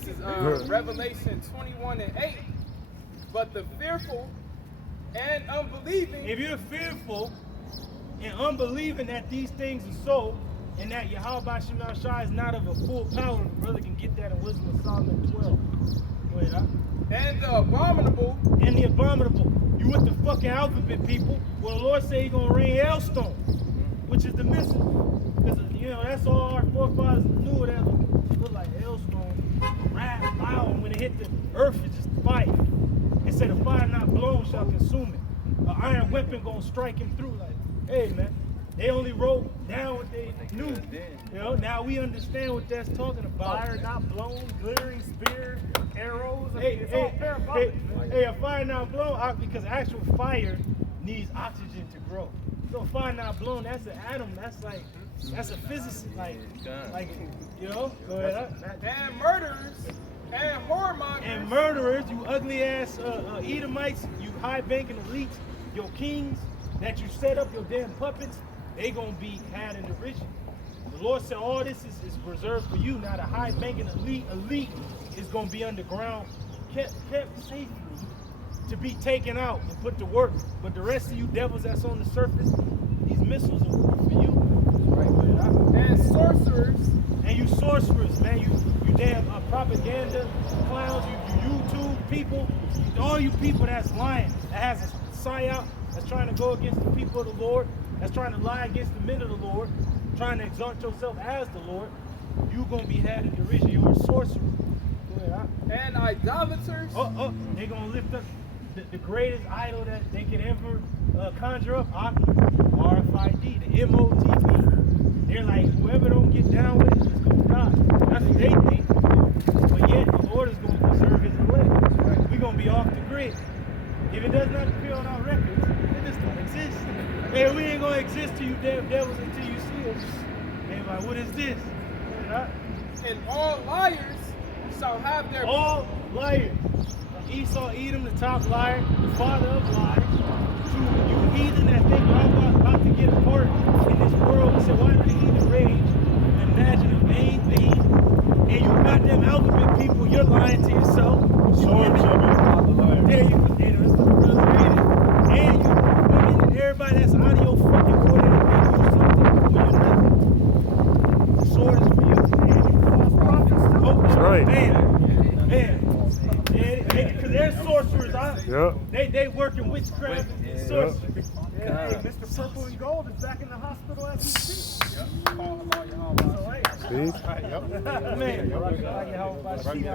This is Revelation 21:8. But the fearful and unbelieving. If you're fearful and unbelieving that these things are so, and that Yahweh Shem Shai is not of a full power, the brother can get that in Wisdom of Solomon 12. Go ahead, huh? And the abominable. And the abominable. You with the fucking alphabet people. Well, the Lord said He's gonna rain hailstone, which is the missile. Because that's all our forefathers knew, that looked like hailstone, wrath, loud, when it hit the earth, it's just fire. It said a fire not blown shall consume it. An iron weapon gonna strike him through. Like, hey man, they only wrote down what they knew. Now we understand what that's talking about. Fire not blown, glittering spear, arrows. Hey, a fire not blown, because actual fire needs oxygen to grow. So fire not blown, that's an atom. That's a physicist. Go ahead. And murderers and whoremongers. And murderers, you ugly ass Edomites, you high banking elites, your kings that you set up, your damn puppets, they gonna be had in derision. The Lord said all this is reserved for you. Now the high banking elite is gonna be underground, kept safely to be taken out and put to work. But the rest of you devils that's on the surface, these missiles are for you. And sorcerers. And you sorcerers, man, you damn propaganda clowns, you YouTube people, all you people that's lying, that has a psyop, that's trying to go against the people of the Lord, that's trying to lie against the men of the Lord, trying to exalt yourself as the Lord, you gonna be had in derision. You're a sorcerer. And idolaters. They're gonna lift up the greatest idol that they could ever conjure up, RFID, the MOTP. They're like, whoever don't get down with it is gonna die. That's what they think. But yet the Lord is gonna preserve His elect. We're gonna be off the grid. If it does not appear on our records, it just don't exist. Man, we ain't gonna exist to you damn devils until you see us. And like, what is this? And all liars shall have their. All liars. Esau, Edom, the top liar, the father of lies. To you heathen that think I'm about to get a part in this world. He said, why do the heathen rage? Imagine a vain thing. And you goddamn alphabet people, you're lying to yourself. There you go. And everybody that's audio fucking recording, they do something when you're nothing. The sword is for you. That's right. Man. Because they're sorcerers, huh? Yep. They work in witchcraft and sorcery. Hey, Mr. Purple and Gold is back in the hospital as we speak. See? Man, You're playing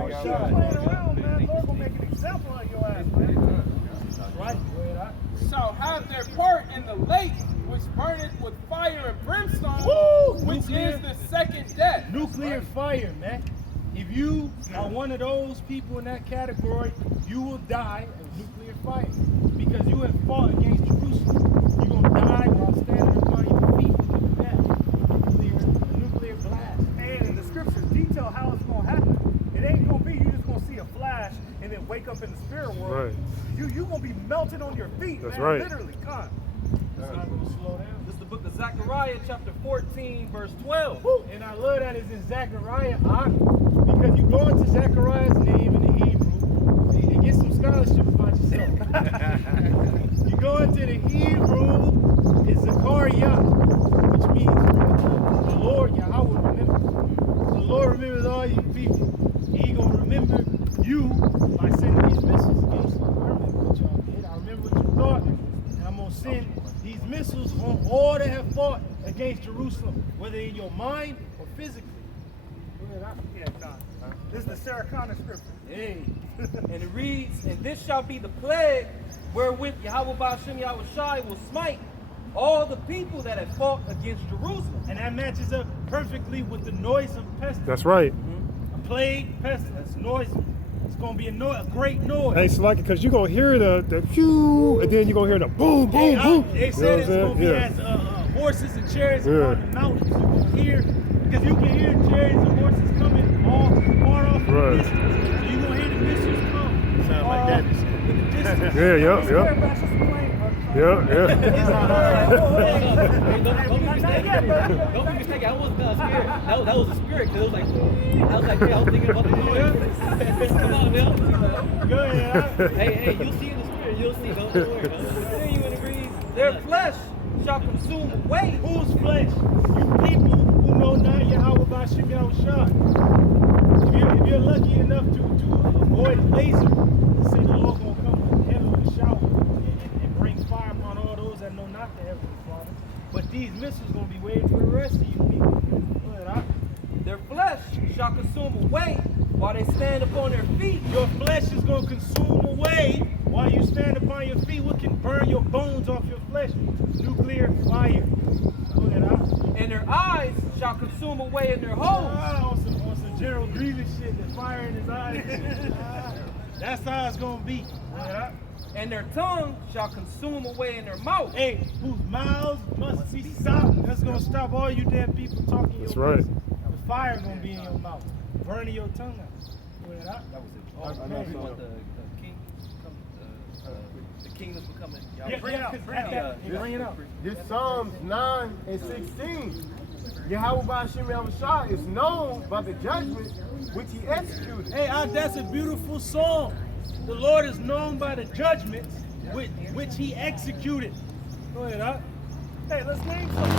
around, man. Lord will make an example of your ass, man. right? Shall have their part in the lake which burneth with fire and brimstone, which is the second death. Nuclear fire, man. If you are one of those people in that category, you will die of nuclear fire because you have fought against Jerusalem. You're going to die while standing upon your feet with that nuclear blast. And in the scriptures detail how it's going to happen. It ain't going to be you just going to see a flash and then wake up in the spirit world. Right. You going to be melted on your feet, That's man. right. Literally, God. It's not going to slow down. This is the book of Zechariah, chapter 14, verse 12. Woo. And I love that it's in Zechariah, because you go into Zechariah's name in the Hebrew and get some scholarship about yourself. You go into the Hebrew, it's Zechariah, which means the Lord Yahweh remembers. The Lord remembers all you people. He gonna remember you by sending these missiles against you. I remember what y'all did. I remember what you thought. And I'm gonna send these missiles on all that have fought against Jerusalem, whether in your mind or physically. Yeah, God. This is the Sarah scripture. Hey. And it reads, and this shall be the plague wherewith Yahweh Ba'ashem Yahweh Shai will smite all the people that have fought against Jerusalem. And that matches up perfectly with the noise of pestilence. That's right. A plague, pestilence, noise. It's going to be a great noise. Hey, it's like because you're going to hear the phew, and then you're going to hear the boom, boom, boom. They said it's going to be as horses and chariots upon the mountains. You can hear, because you can hear chariots and horses coming all far off in the distance. So you're going to hear the missiles come. Sound like that. In the distance. Yeah, yep. Don't be mistaken. I wasn't scared. That was a spirit. Cause it was like, I was thinking about the noise. Go ahead. Hey, you'll see in the spirit. You'll see. Don't worry. Continue, and it reads, their flesh shall consume away. Whose flesh? You people who know not Yahweh Bashim Yahushua. If you're lucky enough to avoid a laser, say the Lord gonna come from heaven with a shower and bring fire upon all those that know not the Heavenly Father. But these missiles gonna be waiting for the rest of you people. Go ahead, Their flesh shall consume away while they stand upon their feet. Your flesh is gonna consume away while you stand upon your feet. What can burn your bones off your flesh? Nuclear fire. Go ahead, And their eyes shall consume away in their holes. on some General Grievous shit, the fire in his eyes. That's how it's gonna be. And their tongue shall consume away in their mouth. Hey, whose mouths must be stopped. That's gonna stop all you damn people talking. That's your right. voice. The fire gonna be in your mouth, burning your tongue out. Go ahead, That was it. You want the king the kingdoms becoming. Bring it out. This Psalms 9 and 16. Yahweh Bashim Yahushua is known by the judgment which he executed. Hey, that's a beautiful song. The Lord is known by the judgments which he executed. Go ahead, Hey, let's name some.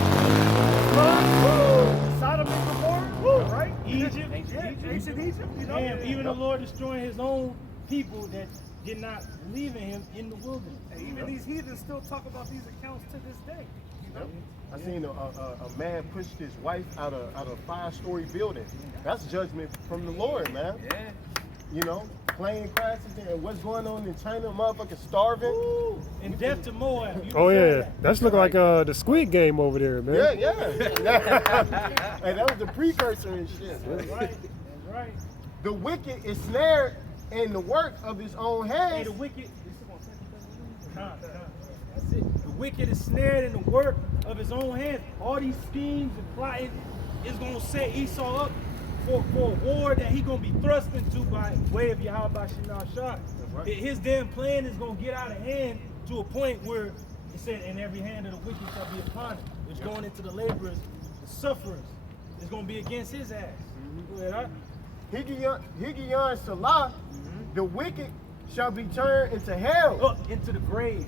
Sodom and Gomorrah, right? Egypt. Ancient Egypt, you know? And even the Lord destroying his own people that did not believe in him in the wilderness. And even these heathens still talk about these accounts to this day. You know? I seen a man push his wife out of a 5-story building. That's judgment from the Lord, man. Yeah. You know, plane crashes and what's going on in China, motherfuckers starving. Ooh, and death to Moab. You Oh saw yeah, that. that's looking like the Squid Game over there, man. Yeah. Hey, that was the precursor and shit. That's right. That's right. The wicked is snared in the work of his own Hey, hands. the wicked. That's it. The wicked is snared in the work of his own hands. All these schemes and plotting is gonna set Esau up for a war that he gonna be thrust into by way of Yahweh Bashim Shah. His damn plan is gonna get out of hand to a point where it said, "And every hand of the wicked shall be upon it," which going into the laborers, the sufferers, is gonna be against his ass. Go ahead, huh? Higion Salah, the wicked shall be turned into hell. Up into the grave,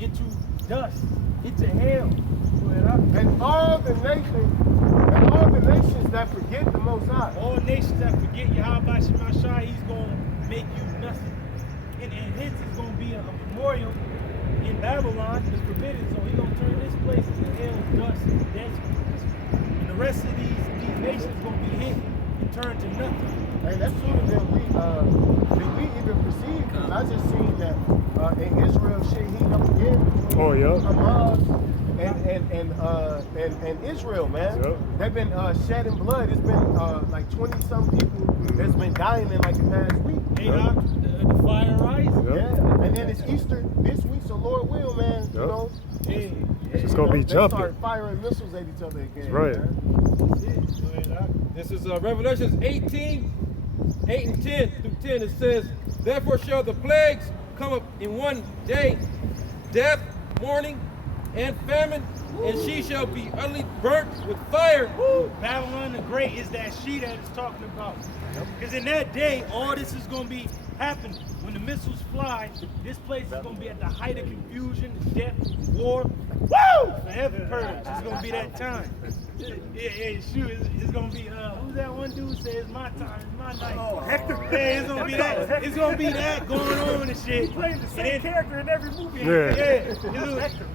into dust, into hell. Go ahead, huh? And all the nations that forget the Most High. All nations that forget Yahweh Bashim Shah, he's gonna make you nothing. And hence is gonna be a memorial in Babylon. It's forbidden, so he's gonna turn this place into hell, dust, and desert. And the rest of these nations gonna be hit and turn to nothing. Hey, that's sooner than we even perceive. 'Cause I just seen that in Israel shit heating up again between Oh, yeah. Hamas and Israel, man. Yep. They've been shedding blood. It's been like 20-some people that's been dying in like the past week. Hey, the fire rising. Yep. Yeah, and then it's Easter this week, so Lord will, man. You Yep. know, Hey, It's you gonna know, be they jumping. start firing missiles at each other again. That's right. Man. that's it. Go ahead, huh? This is Revelations 18, 8 and 10 through 10. It says, "Therefore shall the plagues come up in one day, death, mourning, and famine, and she shall be utterly burnt with fire." Babylon the Great is that she that it's talking about. Because in that day, all this is going to be happening. When the missiles fly, this place is going to be at the height of confusion, death, war. Woo! Forever purge. It's going to be that time. Yeah, shoot, it's going to be, who's that one dude said, "It's my time, it's my night." Oh, Hector. Yeah, it's going to be that. It's going to be that going on and shit. He's playing the same character in every movie. Yeah.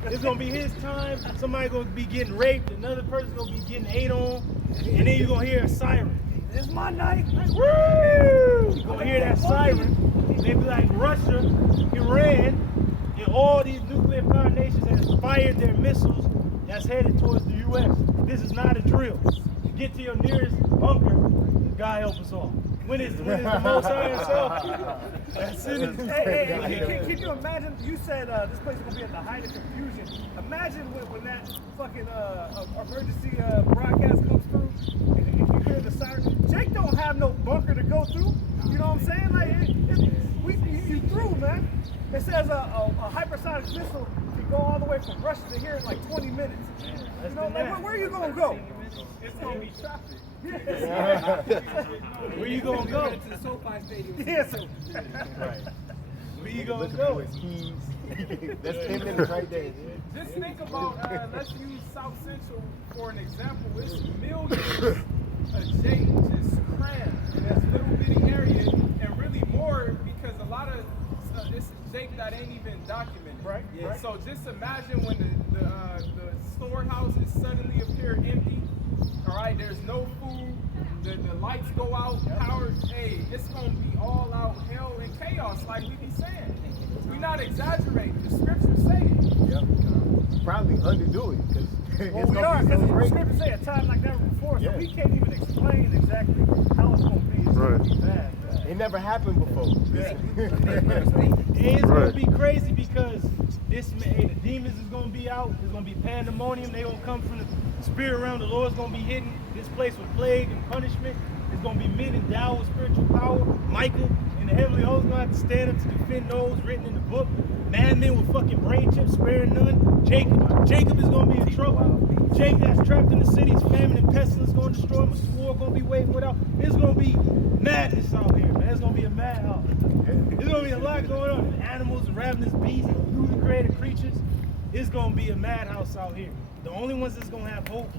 It's gonna be his time. Somebody gonna be getting raped. Another person gonna be getting ate on, and then you're gonna hear a siren. It's my night. Woo! You're gonna hear that siren. They be like Russia, Iran, and all these nuclear power nations has fired their missiles that's headed towards the U.S. This is not a drill. You get to your nearest bunker, God help us all. When is the Most High himself? That's it. Hey, can you imagine? You said this place is gonna be at the height of confusion. Imagine when that fucking emergency broadcast comes through, and you hear the siren. Jake don't have no bunker to go through. You know what I'm saying? Like, you through, man. It says a hypersonic missile can go all the way from Russia to here in like 20 minutes. You know, like, where are you gonna go? It's gonna be traffic. Where you gonna go? To the SoFi Stadium. Yes. Right. Where you gonna Looking go? for his keys. That's 10 minutes right there. Just think about, let's use South Central for an example. It's millions a day just crammed in this little bitty area, and really more because a lot of this is Jake that ain't even documented. Right, right. So just imagine when the storehouses suddenly appear empty. All right, there's no food. The lights go out. Power. Hey, it's gonna be all out hell and chaos, like we be saying. We're not exaggerating. The scriptures say it. Yep. Probably underdo it because Well, it's we gonna are, be because so the great. scriptures say a time like never before, so Yeah. we can't even explain exactly how it's going to be. It's Right. going to be bad. It never happened before. It's gonna Right. be crazy because the demons is gonna be out. There's gonna be pandemonium. They gonna come from the spirit realm. The Lord's gonna be hitting this place with plague and punishment. There's gonna be men endowed with spiritual power. Michael and the heavenly host gonna have to stand up to defend those written in the book. Madmen with fucking brain chips, sparing none. Jacob is gonna be in trouble. Jacob that's trapped in the cities, famine and pestilence gonna destroy him. A sword gonna be waiting without. It's gonna be madness out here, man. It's gonna be a madhouse. There's gonna be a lot going on. Animals, ravenous beasts, newly created creatures. It's gonna be a madhouse out here. The only ones that's gonna have hope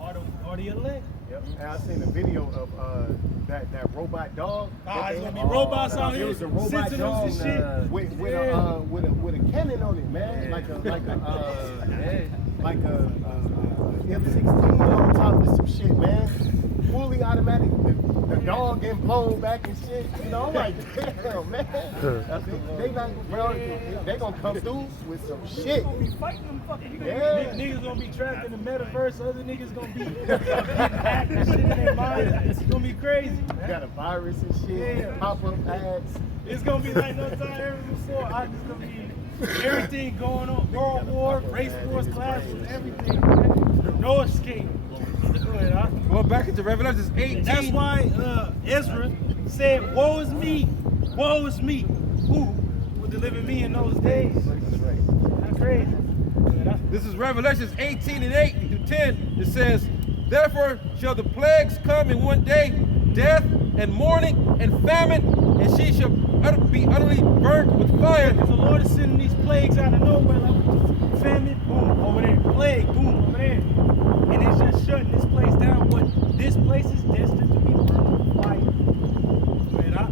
are the elect. Yep. And I seen a video of that robot dog. It's gonna be robots out It here, was a robot sentinels dog and shit. with a cannon on it, man. Like a M16 on top of some shit, man. Fully automatic. The dog getting blown back and shit. You know, I'm like, damn, man. They gonna come through with some shit. We're going to be fighting them fucking Yeah. Niggas gonna be trapped in the metaverse. Other niggas gonna be getting hacked and shit in their mind. It's gonna be crazy, man. Got a virus and shit. Yeah. Pop-up ads. It's gonna be like no time ever before. It's gonna be everything going on. World war, race wars, class wars, everything. Man. No escape. Go ahead, huh? Well, back into Revelation 18. That's why Ezra said, "Woe is me, woe is me. Who will deliver me in those days?" That's crazy. This is Revelations 18 and 8 through 10. It says, therefore shall the plagues come in one day, death and mourning and famine, and she shall be utterly burnt with fire. Because the Lord is sending these plagues out of nowhere, like famine, boom, over there, plague, boom, over there. And it's just shutting this place down. But this place is destined to be burned with fire.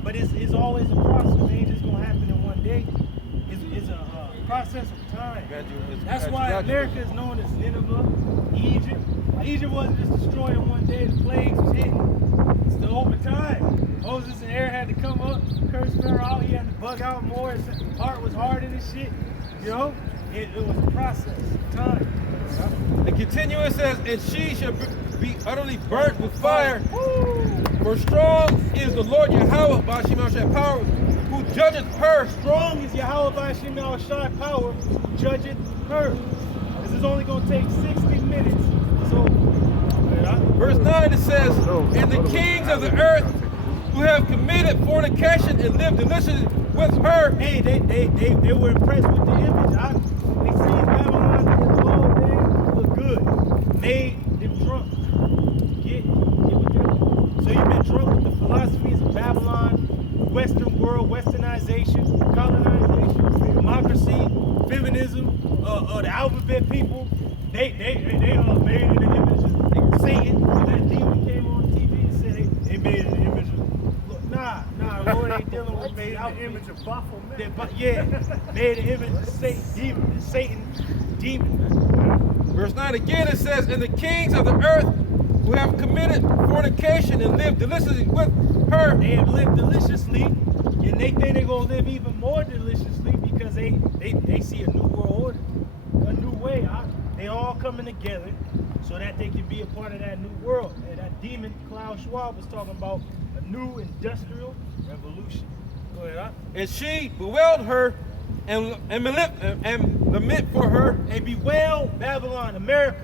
But it's always a process. It ain't just going to happen in one day. It's a process of time. That's why America is known as Nineveh, Egypt. Egypt wasn't just destroyed in one day. The plagues was hitting. It's the over time. Moses and Aaron had to come up, curse Pharaoh out. He had to bug out more. His heart was harder and shit. You know, it was a process of time. And continue, it says, and she shall be utterly burnt with fire. For strong is the Lord Yahweh, Bashim Al Power, who judgeth her. Strong is Yahweh Bashim Al Shai power, who judgeth her. This is only going to take 60 minutes. So, Verse 9 it says, and the kings of the earth who have committed fornication and lived deliciously with her. Hey, they were impressed with the image. They seen Babylon as well, they look good. Made them drunk. Get with them. So you've been drunk with the philosophies of Babylon, Western world, westernization, colonization, democracy, feminism, the alphabet people. They made it in the image of Satan. When that demon came on TV and said they made it in the image of, look, nah, Lord ain't dealing with made made the image of Baphomet. made an image of Satan, demon. Verse 9 again it says, and the kings of the earth who have committed fornication and lived deliciously with her. They have lived deliciously, and they think they're gonna live even more deliciously because they see a new world order, a new way. They all coming together so that they can be a part of that new world. And that demon Klaus Schwab was talking about a new industrial revolution. Go ahead, huh? And she bewailed her and lament for her. They bewail Babylon, America,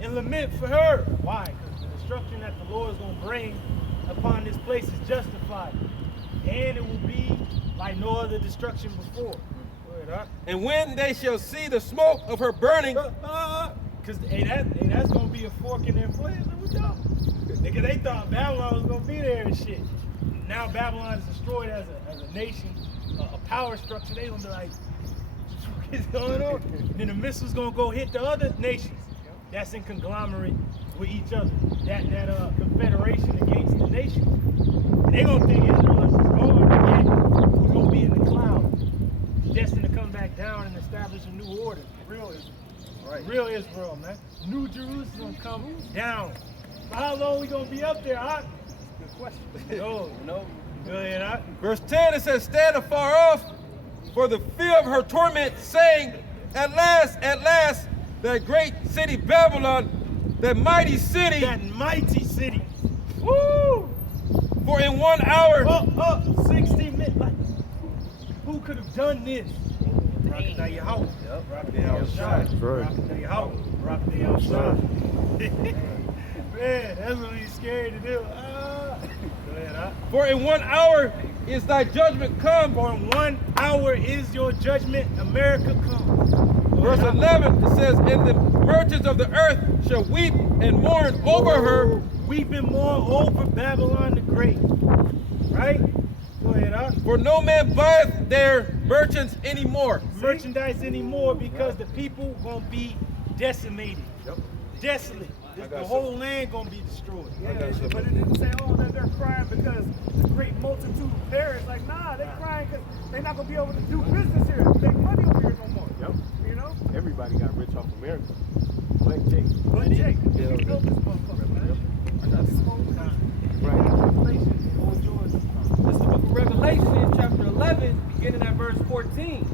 and lament for her. Why? Because the destruction that the Lord is going to bring upon this place is justified. And it will be like no other destruction before. Go ahead, huh? And when they shall see the smoke of her burning, Cause that's gonna be a fork in their foot. What y'all? Nigga, they thought Babylon was gonna be there and shit. Now Babylon is destroyed as a nation, a power structure. They gonna be like, what's going on? Then the missiles gonna go hit the other nations that's in conglomerate with each other. That confederation against the nation. And they gonna think Israel is gone, yet who's gonna be in the cloud, destined to come back down and establish a new order. Real Israel. Right. Real Israel, man. New Jerusalem come down. For how long we gonna be up there, huh? Good question. No. Go ahead, huh? Verse 10, it says, stand afar off for the fear of her torment, saying, at last, that great city Babylon, that mighty city. That mighty city. Woo! For in 1 hour. 60 minutes. Like, who could have done this? Rocket down your house. Yep. Rocket down your shot. Right. Rocket down your house. Rocket down your shot. Man, that's what he's scared to do. Go ahead, huh? For in 1 hour is thy judgment come. For in 1 hour is your judgment, America come. Verse 11, it says, and the merchants of the earth shall weep and mourn over her. Weep and mourn over Babylon the Great. Right? Go ahead, huh? For no man buyeth their merchants anymore. Merchandise anymore because the people gonna be decimated. Desolate. The whole land gonna be destroyed. Yeah, but it didn't say, oh, that they're crying because the great multitude perish. Like, nah, they're crying because they're not gonna be able to do business here, make money over here no more. Yep. You know? Everybody got rich off America. Black Jake. But Jake, he built this motherfucker, man. This whole time. This is the book of Revelation, chapter 11, beginning at verse 14.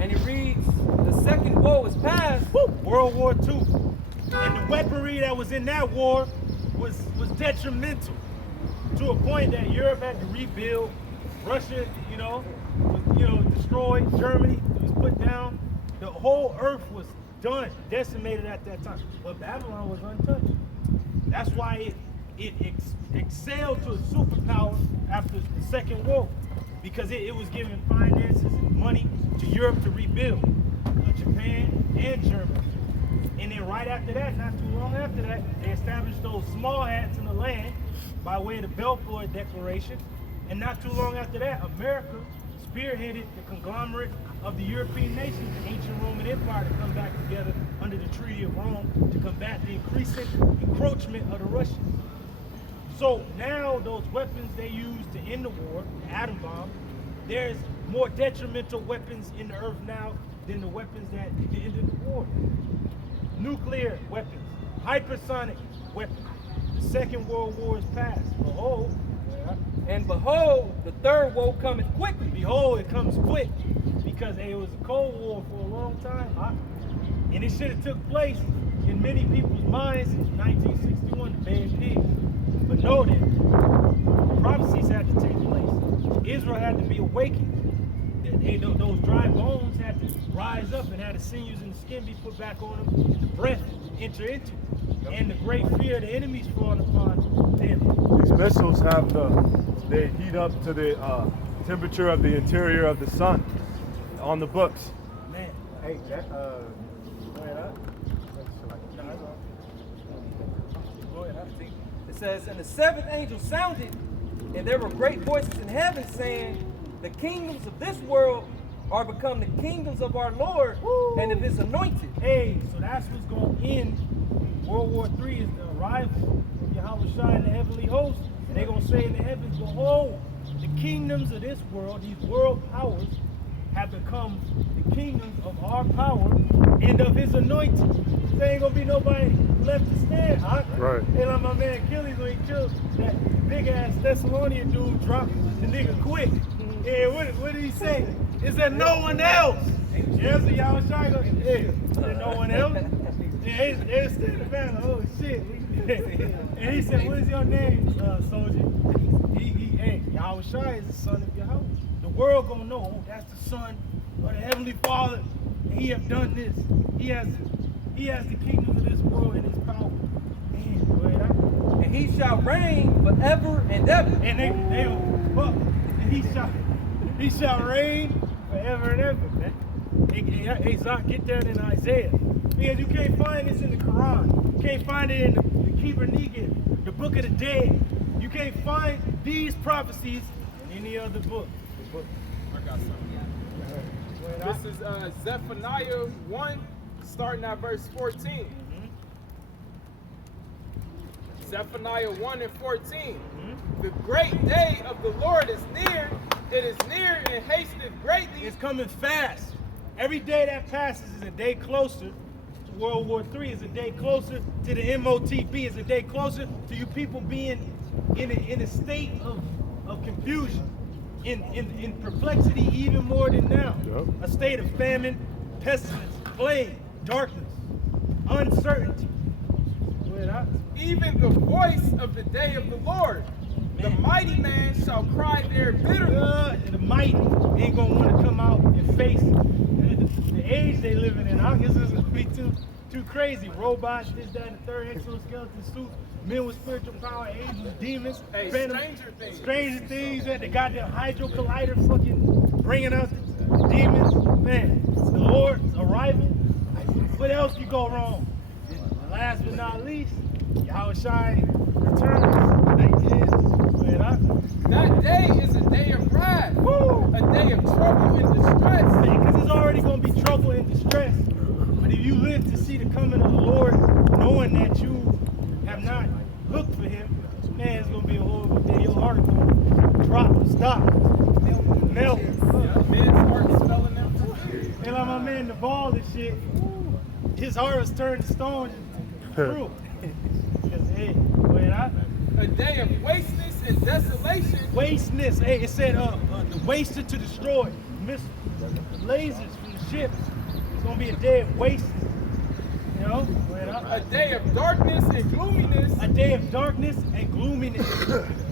And it reads, the second woe is past. World War II. And the weaponry that was in that war was detrimental to a point that Europe had to rebuild. Russia, was destroyed. Germany was put down. The whole earth was done, decimated at that time. But Babylon was untouched. That's why it excelled to a superpower after the Second War, because it was giving finances and money to Europe to rebuild, Japan and Germany. And then right after that, not too long after that, they established those small hats in the land by way of the Balfour Declaration. And not too long after that, America spearheaded the conglomerate of the European nations, the ancient Roman Empire, to come back together under the Treaty of Rome to combat the increasing encroachment of the Russians. So now those weapons they use to end the war, the atom bomb, there's more detrimental weapons in the earth now than the weapons that ended the war. Nuclear weapons, hypersonic weapons. The Second World War is past. Behold, And behold, the third woe cometh quickly. behold, it comes quick, because it was a Cold War for a long time. And it should have took place in many people's minds since 1961, the Bay of Pigs. But no, then prophecies had to take place. Israel had to be awakened. Those dry bones had to rise up and had the sinews and the skin be put back on them, and the breath enter into it. And the great fear of the enemies falling upon them. These missiles they heat up to the temperature of the interior of the sun on the books. Man, Hey, that, go ahead, huh? Go ahead, huh? It says, and the seventh angel sounded, and there were great voices in heaven saying, the kingdoms of this world are become the kingdoms of our Lord and of his anointed. Hey, so that's what's going to end. World War III is the arrival of Yahweh and the heavenly host. And they're going to say in the heavens, behold, the kingdoms of this world, these world powers, have become the kingdoms of our power and of his anointed. There ain't going to be nobody left to stand, huh? Right. Hey, like my man Achilles when he killed that big-ass Thessalonian dude, dropped the nigga quick. Yeah, what did he say? Is there no one else? Yes, so y'all was trying to, hey, is there no one else? Yeah, they stood the man, like, oh shit. And he said, what is your name, soldier? Hey, Yahweh Shai is the son of Yahweh. The world gonna know, oh, that's the son of the Heavenly Father. And he have done this. He has the kingdoms of this world in his power. Man, go ahead, huh? And he shall reign forever and ever. And they fuck. And he shall reign forever and ever, man. Hey, Zach, get that in Isaiah. Because you can't find this in the Quran. You can't find it in the Kibra Negan, the Book of the Dead. You can't find these prophecies in any other book. I got something. This is Zephaniah 1, starting at verse 14. Zephaniah 1 and 14. The great day of the Lord is near. It is near and hasteth greatly. It's coming fast. Every day that passes is a day closer to World War III, is a day closer to the MOTB, is a day closer to you people being in a state of confusion, in perplexity even more than now. Yep. A state of famine, pestilence, plague, darkness, uncertainty. Even the voice of the day of the Lord. The mighty man shall cry there bitterly. The mighty ain't gonna want to come out and face the age they living in. I guess it's gonna be too crazy. Robots, this, that, and the third, exoskeleton suits, men with spiritual power, angels, demons, Hey, phantom, Stranger Things. Stranger Things, that the goddamn Hydro Collider fucking bringing out the demons. Man, the Lord's arriving. What else could go wrong? And last but not least, Yahushua returns. That day is a day of wrath. Woo! A day of trouble and distress. Because there's already going to be trouble and distress. But if you live to see the coming of the Lord, knowing that you have not looked for him, man, it's going to be a horrible day. Your heart going to drop and stop. Melt. Men's hearts fell in them for fear. And like my man, the ball and shit, his heart was turned to stone and through. Because, hey, A day of wasteness and desolation. wasteness. Hey, it said the wasted to destroy. Missiles, lasers from the ships. It's gonna be a day of wasting. You know? A day of darkness and gloominess. A day of darkness and gloominess.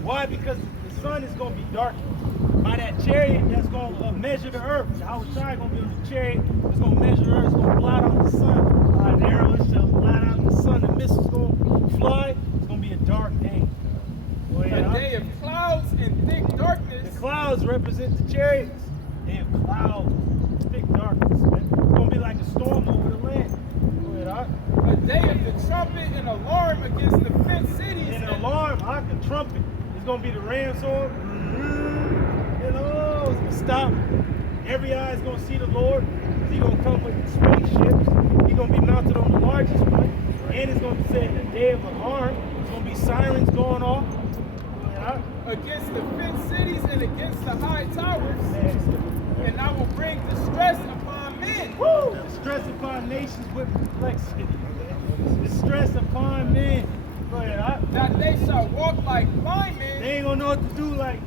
Why? Because the sun is gonna be darkened by that chariot that's gonna measure the earth. Yahushua gonna be on the chariot that's gonna measure the earth. It's gonna blot out the sun. The arrows shall blot out the sun. The missiles gonna fly. It's gonna be a dark day. A day of clouds and thick darkness. The clouds represent the chariots. Day of clouds, thick darkness. Man. It's gonna be like a storm over the land. A day of the trumpet and alarm against the fenced cities. And an alarm, like a trumpet. It's gonna be the ram's horn. You know, it's gonna stop. Every eye is gonna see the Lord. He's gonna come with spaceships. He's gonna be mounted on the largest one. And it's gonna say the day of alarm. It's gonna be sirens going off. Against the fenced cities and against the high towers. And I will bring distress upon men. Woo! Distress upon nations with perplexity. Distress upon men. That they shall walk like blind men. They ain't gonna know what to do, like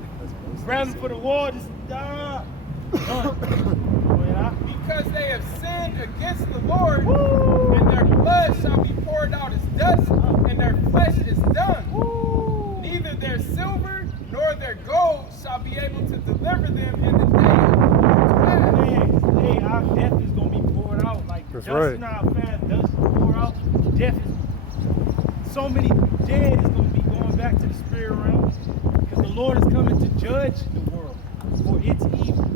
grabbing for the wall, just Because they have sinned against the Lord. Woo! And their blood shall be poured out as dust, and their flesh is done. Woo! Neither their silver nor their gold shall be able to deliver them in the day of wrath. Man, our death is gonna be poured out like That's dust. right. You know how fast dust is pour out? Death is so many dead is gonna be going back to the spirit realm because the Lord is coming to judge the world for its evil.